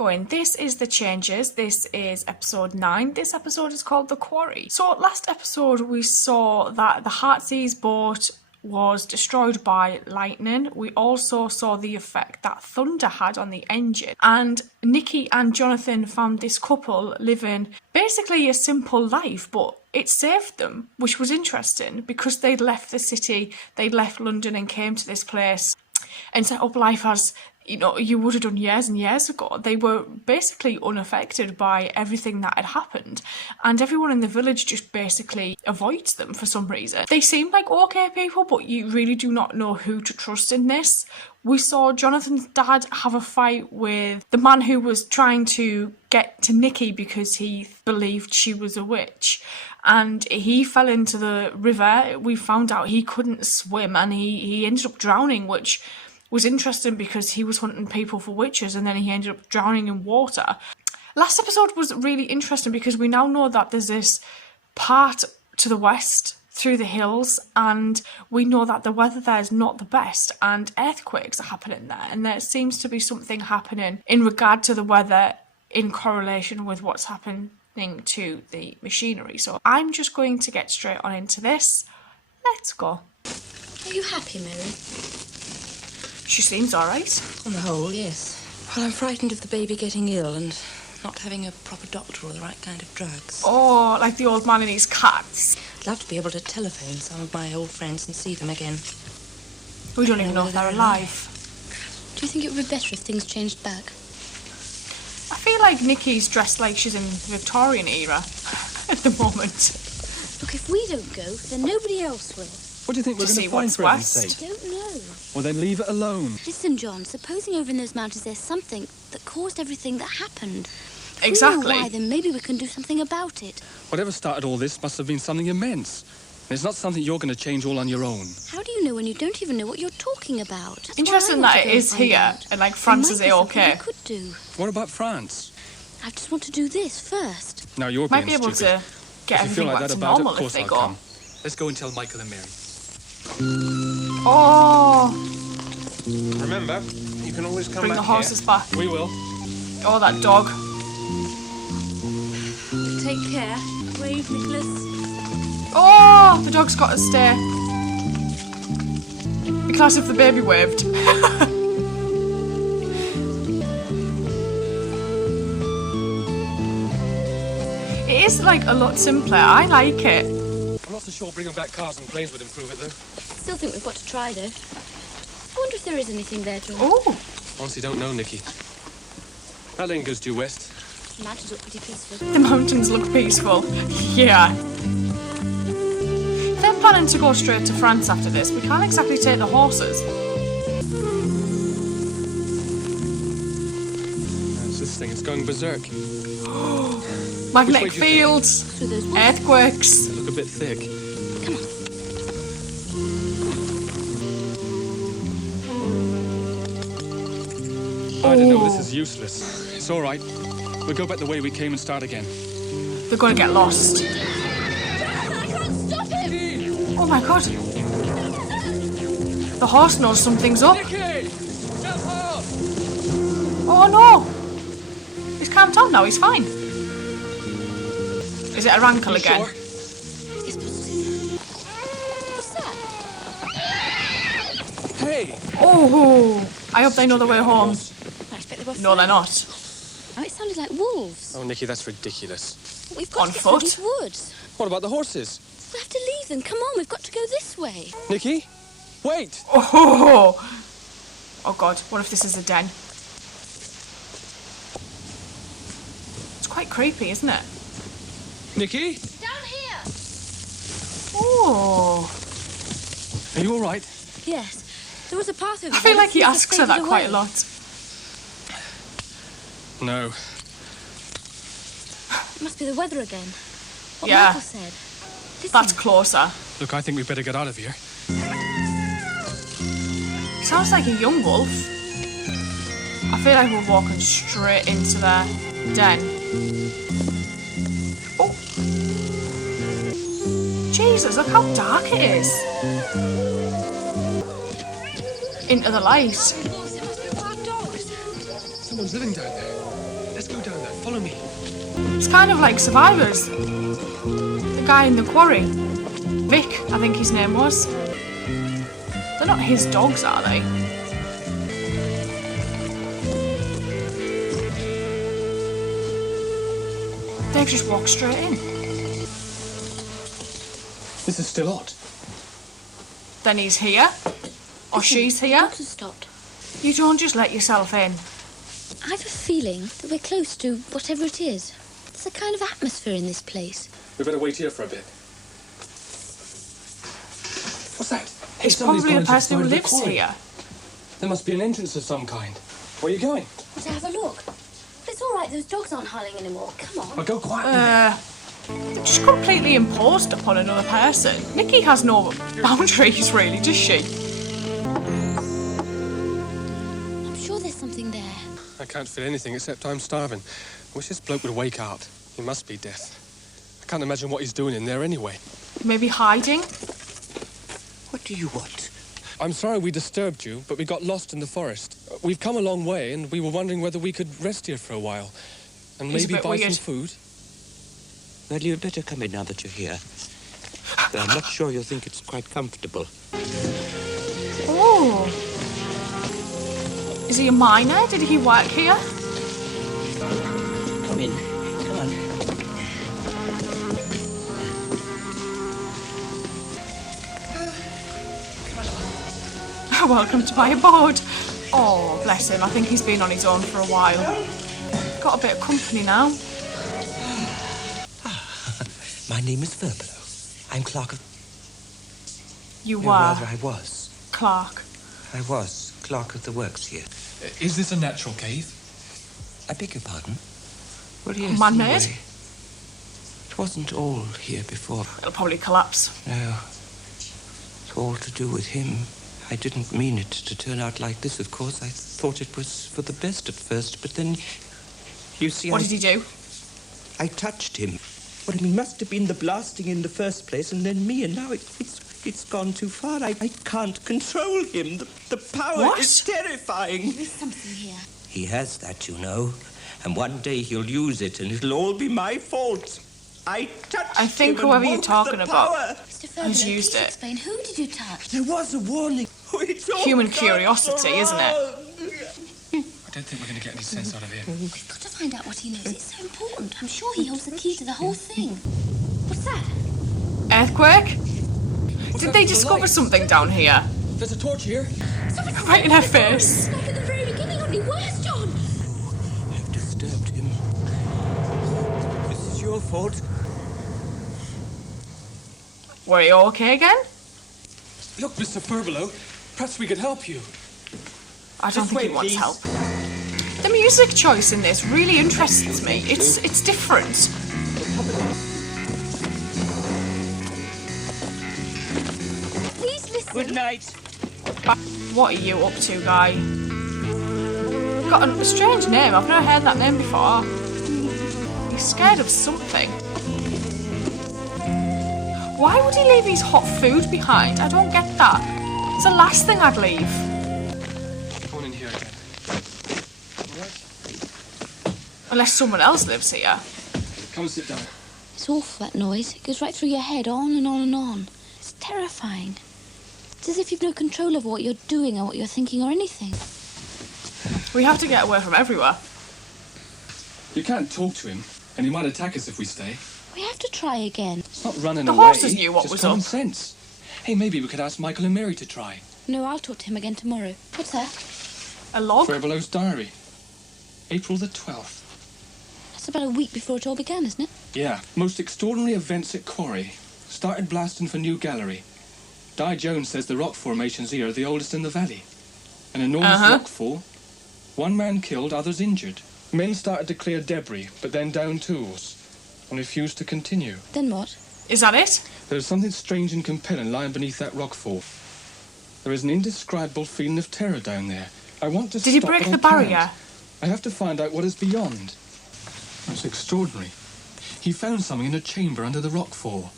going. This is The Changes. This is episode 9. This episode is called The Quarry. So last episode we saw that the Heartsease boat was destroyed by lightning. We also saw the effect that thunder had on the engine. And Nikki and Jonathan found this couple living basically a simple life, but it saved them, which was interesting because they'd left the city, they'd left London and came to this place and set up life as, you know, you would have done years and years ago. They were basically unaffected by everything that had happened, and everyone in the village just basically avoids them for some reason. They seem like okay people, but you really do not know who to trust in this. We saw Jonathan's dad have a fight with the man who was trying to get to Nikki because he believed she was a witch, and he fell into the river. We found out he couldn't swim and he ended up drowning, which was interesting because he was hunting people for witches and then he ended up drowning in water. Last episode was really interesting because we now know that there's this part to the west through the hills, and we know that the weather there is not the best and earthquakes are happening there, and there seems to be something happening in regard to the weather in correlation with what's happening to the machinery. So I'm just going to get straight on into this. Let's go. Are you happy, Mary? She seems alright. On the whole, yes. Well, I'm frightened of the baby getting ill and not having a proper doctor or the right kind of drugs. Oh, like the old man and his cats. I'd love to be able to telephone some of my old friends and see them again. We don't even know if they're alive. Do you think it would be better if things changed back? I feel like Nikki's dressed like she's in the Victorian era at the moment. Look, if we don't go, then nobody else will. What do you think we're To going see to find, what's for heaven's west. sake? I don't know. Well, then leave it alone. Listen, John, supposing over in those mountains there's something that caused everything that happened. If Exactly. we know why, then maybe we can do something about it. Whatever started all this must have been something immense. And it's not something you're going to change all on your own. How do you know when you don't even know what you're talking about? That's why Interesting I want that to it go is and find here, out. and like There France might is be something okay. we could do. What about France? I just want to do this first. Now you're Might being be able stupid. to get If you feel everything like back that to about it, normal of if course they I'll go. come. Let's go and tell Michael and Mary. Oh, Remember, you can always come bring back the horses back. We will. Oh, that dog. Take care. Wave, Nicholas. Oh, the dog's got to stay. Be class if the baby waved. It is like a lot simpler. I like it. I'm not so sure bringing back cars and planes would improve it, though. Still think we've got to try, though. I wonder if there is anything there, John. Oh, Honestly, don't know, Nikki. That lane goes due west. The mountains look pretty peaceful. the mountains look peaceful. Yeah. If they're planning to go straight to France after this, we can't exactly take the horses. That's this thing. It's going berserk. Magnetic Which way do you think? fields, Through those woods. earthquakes. They look a bit thick. Come on. I don't know. This is useless. It's all right. We'll go back the way we came and start again. They're going to get lost. I can't stop him! Oh my god. The horse knows something's up. Nikki! Jump off! Oh no. He's calmed down now, he's fine. Is it a rankle again? Sure? What's that? Hey! Oh, I hope they know the way home. I expect they were No, they're not. Oh, it sounded like wolves. Oh, Nikki, that's ridiculous. We've got On to get foot? through these woods. What about the horses? We have to leave them. Come on, we've got to go this way. Nikki? Wait! Oh, oh god, what if this is a den? It's quite creepy, isn't it? Nikki? Down here. Oh, Are you all right? Yes, there was a path over I feel there. like he It seems to asks her that faded quite a away. lot. No. It must be the weather again. What Yeah. Michael said. Listen. That's closer. Look, I think we better get out of here. Sounds like a young wolf. I feel like we're walking straight into their den. Oh. Jesus, look how dark it is. Into the light. Wolves, it must be wild dogs. Someone's living down there. Let's go down there. Follow me. It's kind of like Survivors. The guy in the quarry. Vic, I think his name was. They're not his dogs, are they? They've just walked straight in. This is still odd. Then he's here. Or she's here. Dogs have stopped. You don't just let yourself in. I have a feeling that we're close to whatever it is. There's a kind of atmosphere in this place. We better wait here for a bit. What's that? It's probably the person who lives here. There must be an entrance of some kind. Where are you going? Want to have a look? It's all right, those dogs aren't howling anymore. Come on. I'll go quietly. They're just completely imposed upon another person. Nikki has no boundaries, really, does she? I'm sure there's something there. I can't feel anything except I'm starving. I wish this bloke would wake out. He must be deaf. I can't imagine what he's doing in there anyway. Maybe hiding? What do you want? I'm sorry we disturbed you, but we got lost in the forest. We've come a long way, and we were wondering whether we could rest here for a while. And It's a maybe bit buy some weird. food. Well, you'd better come in now that you're here. I'm not sure you'll think it's quite comfortable. Oh. Is he a miner? Did he work here? Come in. Come on. Welcome to my abode. Oh, bless him. I think he's been on his own for a while. Got a bit of company now. My name is Verbelow. I'm clerk of... You No, were rather, I was. Clark. I was clerk of the works here. Is this a natural cave? I beg your pardon? Well, yes, Man-made? in a way. It wasn't all here before. It'll probably collapse. No. It's all to do with him. I didn't mean it to turn out like this, of course. I thought it was for the best at first, but then... You see, What did he do? I touched him. Well, he must have been the blasting in the first place, and then me, and now it's gone too far. I can't control him. The power What? is terrifying. There's something here. He has that, you know. And one day he'll use it, and it'll all be my fault. I touched I think him and whoever you're woke talking the about- power. Mr. Who's Ferdinand, used please it? explain. Who did you touch? There was a warning. Oh, it's all Human gone curiosity, isn't it? wrong. I don't think we're going to get any sense out of him. We've got to find out what he knows. It's so important. I'm sure he holds the key to the whole thing. What's that? Earthquake? What's Did that they for the discover light? something down here? There's a torch here. Right in her face. Like at the very beginning, only worse, John. I've disturbed him. This is your fault. Were you okay again? Look, Mr. Furbelow, perhaps we could help you. I don't This think he way, wants please. help. The music choice in this really interests me. It's different. Please listen. Good night. What are you up to, guy? Got a strange name. I've never heard that name before. He's scared of something. Why would he leave his hot food behind? I don't get that. It's the last thing I'd leave. Go on in here again. Unless someone else lives here. Come and sit down. It's awful, that noise. It goes right through your head, on and on and on. It's terrifying. It's as if you've no control over what you're doing or what you're thinking or anything. We have to get away from everywhere. You can't talk to him, and he might attack us if we stay. We have to try again. It's not running The away. horses knew what just was common up. sense. Hey, maybe we could ask Michael and Mary to try. No, I'll talk to him again tomorrow. What's that? A log? Furbelow's diary. April the 12th. That's about a week before it all began, isn't it? Yeah. Most extraordinary events at Quarry. Started blasting for new gallery. Di Jones says the rock formations here are the oldest in the valley. An enormous rock fall. One man killed, others injured. Men started to clear debris, but then down tools, and refused to continue. Then what? Is that it? There is something strange and compelling lying beneath that rock fall. There is an indescribable feeling of terror down there. I want to Did he stop, break but the I can't. barrier? I have to find out what is beyond. That's extraordinary. He found something in a chamber under the rock fall.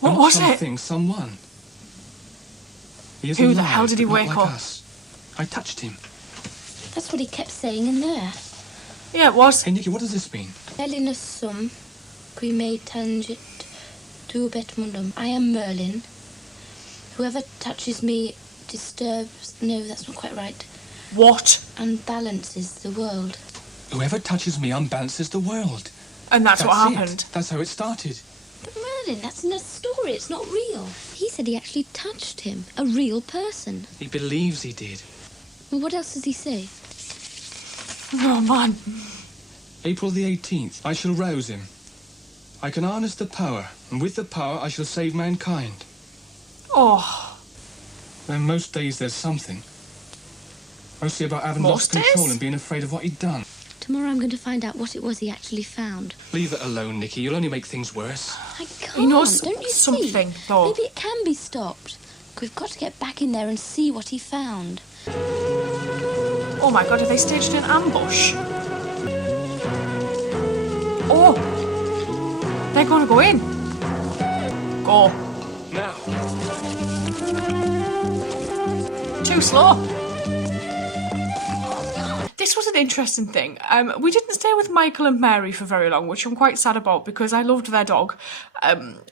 What Not was it? something, someone. He is Who the alive, hell did he but not wake like up? us. I touched him. That's what he kept saying in there. Yeah, it was. Hey, Nikki, what does this mean? Merlin sum, qui me tangit tu bet mundum. I am Merlin. Whoever touches me disturbs... No, that's not quite right. What? Unbalances the world. Whoever touches me unbalances the world. And that's what it. happened. That's how it started. But Merlin, that's in a story. It's not real. He said he actually touched him. A real person. He believes he did. Well, what else does he say? Oh, man. April the 18th. I shall rouse him. I can harness the power, and with the power I shall save mankind. Oh, Then most days there's something. Mostly about having lost Most control days? and being afraid of what he'd done. Tomorrow I'm going to find out what it was he actually found. Leave it alone, Nikki. You'll only make things worse. I can't. He knows Don't you something, see? though. Maybe it can be stopped. We've got to get back in there and see what he found. oh my god, have they staged an ambush? Oh, they're gonna go in. Go. Now. Too slow. This was an interesting thing. We didn't stay with Michael and Mary for very long, which I'm quite sad about because I loved their dog.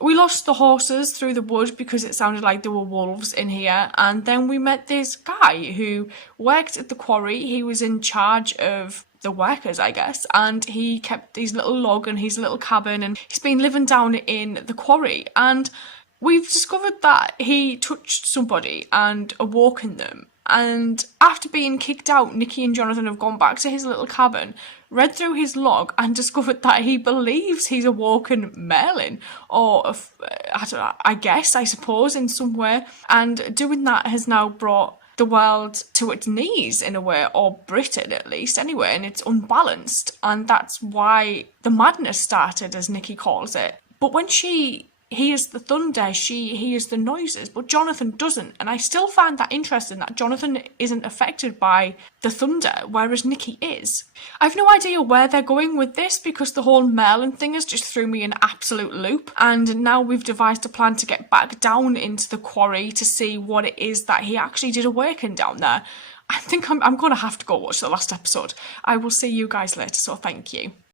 We lost the horses through the wood because it sounded like there were wolves in here. And then we met this guy who worked at the quarry. He was in charge of the workers, I guess, and he kept his little log and his little cabin, and he's been living down in the quarry. And we've discovered that he touched somebody and awoken them. And after being kicked out, Nikki and Jonathan have gone back to his little cabin, read through his log, and discovered that he believes he's awoken Merlin, or I don't know, I suppose, in some way. And doing that has now brought the world to its knees in a way, or Britain at least anyway, and it's unbalanced. And that's why the madness started, as Nikki calls it. But when she hears the thunder, she hears the noises, but Jonathan doesn't. And I still find that interesting that Jonathan isn't affected by the thunder, whereas Nikki is. I've no idea where they're going with this because the whole Merlin thing has just threw me in absolute loop. And now we've devised a plan to get back down into the quarry to see what it is that he actually did awaken down there. I think I'm going to have to go watch the last episode. I will see you guys later, so thank you.